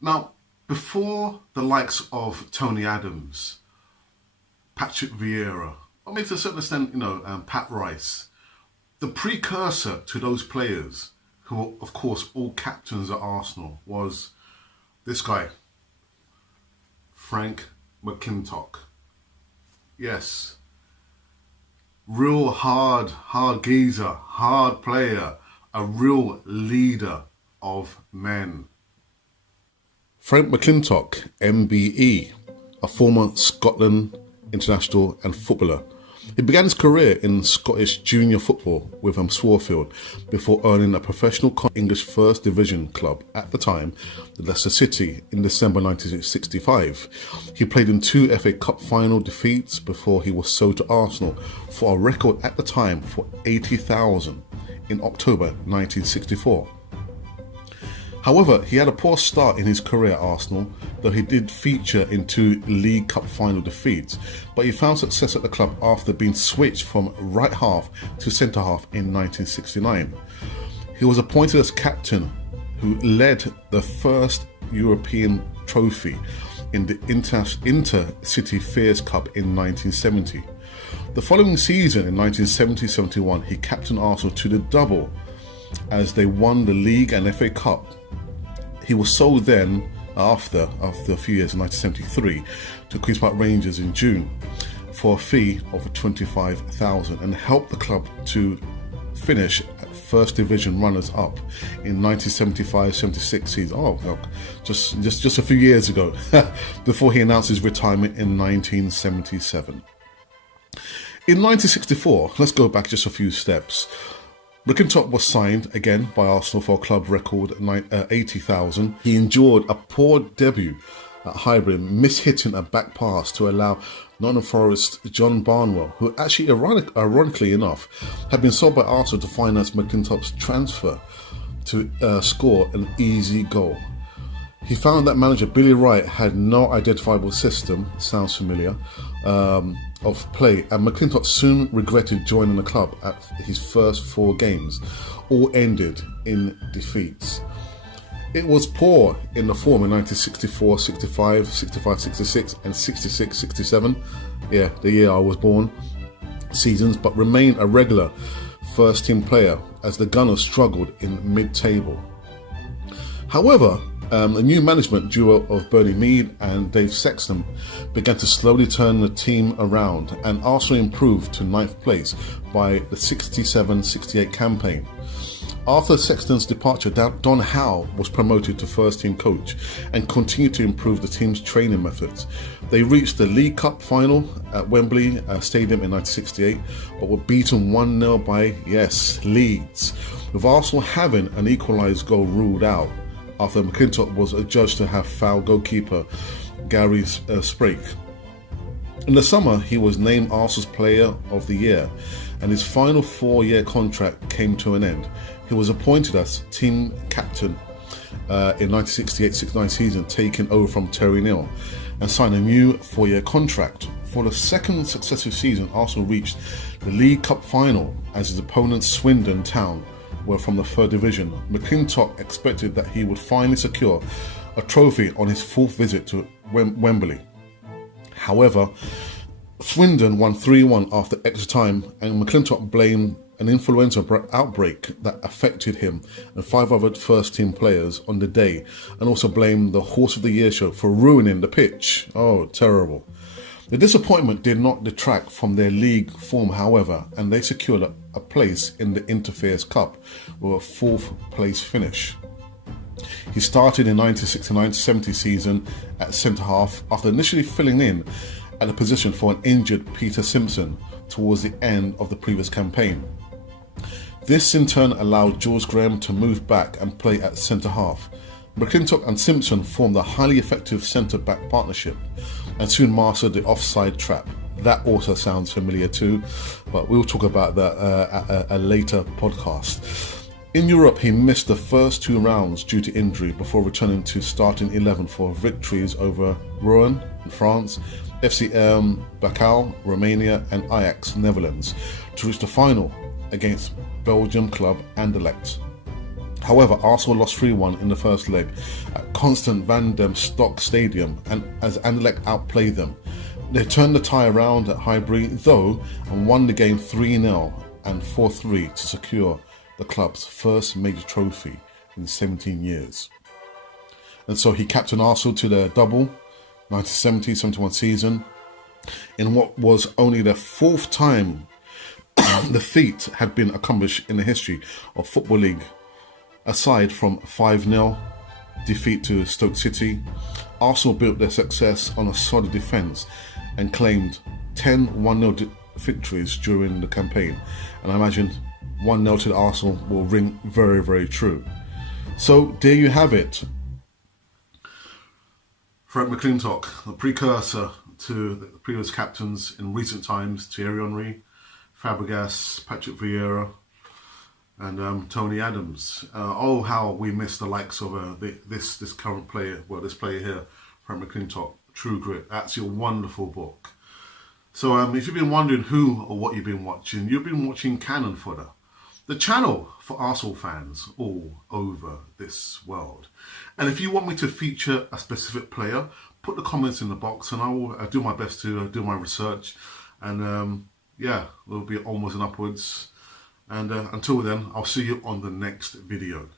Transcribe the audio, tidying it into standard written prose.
Now, before the likes of Tony Adams, Patrick Vieira, or maybe to a certain extent, Pat Rice, the precursor to those players, who were, of course, all captains at Arsenal, was this guy, Frank McLintock. Yes, real hard geezer, hard player, a real leader of men. Frank McLintock MBE, a former Scotland international and footballer. He began his career in Scottish junior football with Shawfield before earning a professional English First Division club at the time, the Leicester City, in December 1965. He played in 2 FA Cup final defeats before he was sold to Arsenal for a record at the time for 80,000 in October 1964. However, he had a poor start in his career at Arsenal, though he did feature in 2 League Cup final defeats, but he found success at the club after being switched from right half to centre half in 1969. He was appointed as captain, who led the first European trophy in the Inter-City Fairs Cup in 1970. The following season, in 1970-71, he captained Arsenal to the double as they won the League and FA Cup. He was sold then, after a few years, in 1973, to Queen's Park Rangers in June for a fee of 25,000 and helped the club to finish at First Division runners-up in 1975-76 season. Oh, look, just a few years ago, before he announced his retirement in 1977. In 1964, let's go back just a few steps. McLintock was signed again by Arsenal for a club record 80,000. He endured a poor debut at Highbury, mishitting a back pass to allow Nottingham Forest John Barnwell, who actually, ironically enough, had been sold by Arsenal to finance McLintock's transfer, to score an easy goal. He found that manager Billy Wright had no identifiable system, sounds familiar, of play, and McLintock soon regretted joining the club at his first 4 games, all ended in defeats. It was poor in the form in 1964, 65, 65, 66 and 66, 67, the year I was born, seasons, but remained a regular first team player as the Gunners struggled in mid-table. However, a new management duo of Bernie Mead and Dave Sexton began to slowly turn the team around, and Arsenal improved to 9th place by the 67-68 campaign. After Sexton's departure, Don Howe was promoted to first team coach and continued to improve the team's training methods. They reached the League Cup final at Wembley Stadium in 1968, but were beaten 1-0 by, Leeds, with Arsenal having an equalised goal ruled out after McLintock was adjudged to have fouled goalkeeper Gary Sprake. In the summer, he was named Arsenal's Player of the Year, and his final 4-year contract came to an end. He was appointed as team captain in 1968-69 season, taking over from Terry Neal, and signed a new 4-year contract. For the second successive season, Arsenal reached the League Cup final as his opponent Swindon Town were from the 3rd Division. McLintock expected that he would finally secure a trophy on his 4th visit to Wembley. However, Swindon won 3-1 after extra time, and McLintock blamed an influenza outbreak that affected him and 5 other first team players on the day, and also blamed the Horse of the Year show for ruining the pitch. Oh, terrible. The disappointment did not detract from their league form, however, and they secured a place in the Interfairs Cup with a 4th place finish. He started in 1969-70 season at centre half after initially filling in at the position for an injured Peter Simpson towards the end of the previous campaign. This in turn allowed George Graham to move back and play at centre half. McLintock and Simpson formed a highly effective centre-back partnership and soon mastered the offside trap. That also sounds familiar too, but we'll talk about that at a later podcast. In Europe, he missed the first 2 rounds due to injury before returning to starting 11 for victories over Rouen in France, FC Bacau, Romania and Ajax, Netherlands, to reach the final against Belgium club Anderlecht. However, Arsenal lost 3-1 in the first leg at Constant Van dem Stock Stadium, and as Anderlecht outplayed them. They turned the tie around at Highbury, though, and won the game 3-0 and 4-3 to secure the club's first major trophy in 17 years. And so he captained Arsenal to the double 1970-71 season in what was only the fourth time the feat had been accomplished in the history of Football League. Aside from 5-0 defeat to Stoke City, Arsenal built their success on a solid defence and claimed 10 1-0 victories during the campaign. And I imagine 1-0 to Arsenal will ring very, very true. So there you have it. Frank McLintock, the precursor to the previous captains in recent times, Thierry Henry, Fabregas, Patrick Vieira, and Tony Adams. Oh, how we miss the likes of this current player, well, this player here, Frank McLintock, True Grit. Actually a wonderful book. So if you've been wondering who or what you've been watching, you've been watching Cannon Fodder, the channel for Arsenal fans all over this world. And if you want me to feature a specific player, put the comments in the box and I will do my best to do my research. And yeah, it'll be almost and upwards. And until then, I'll see you on the next video.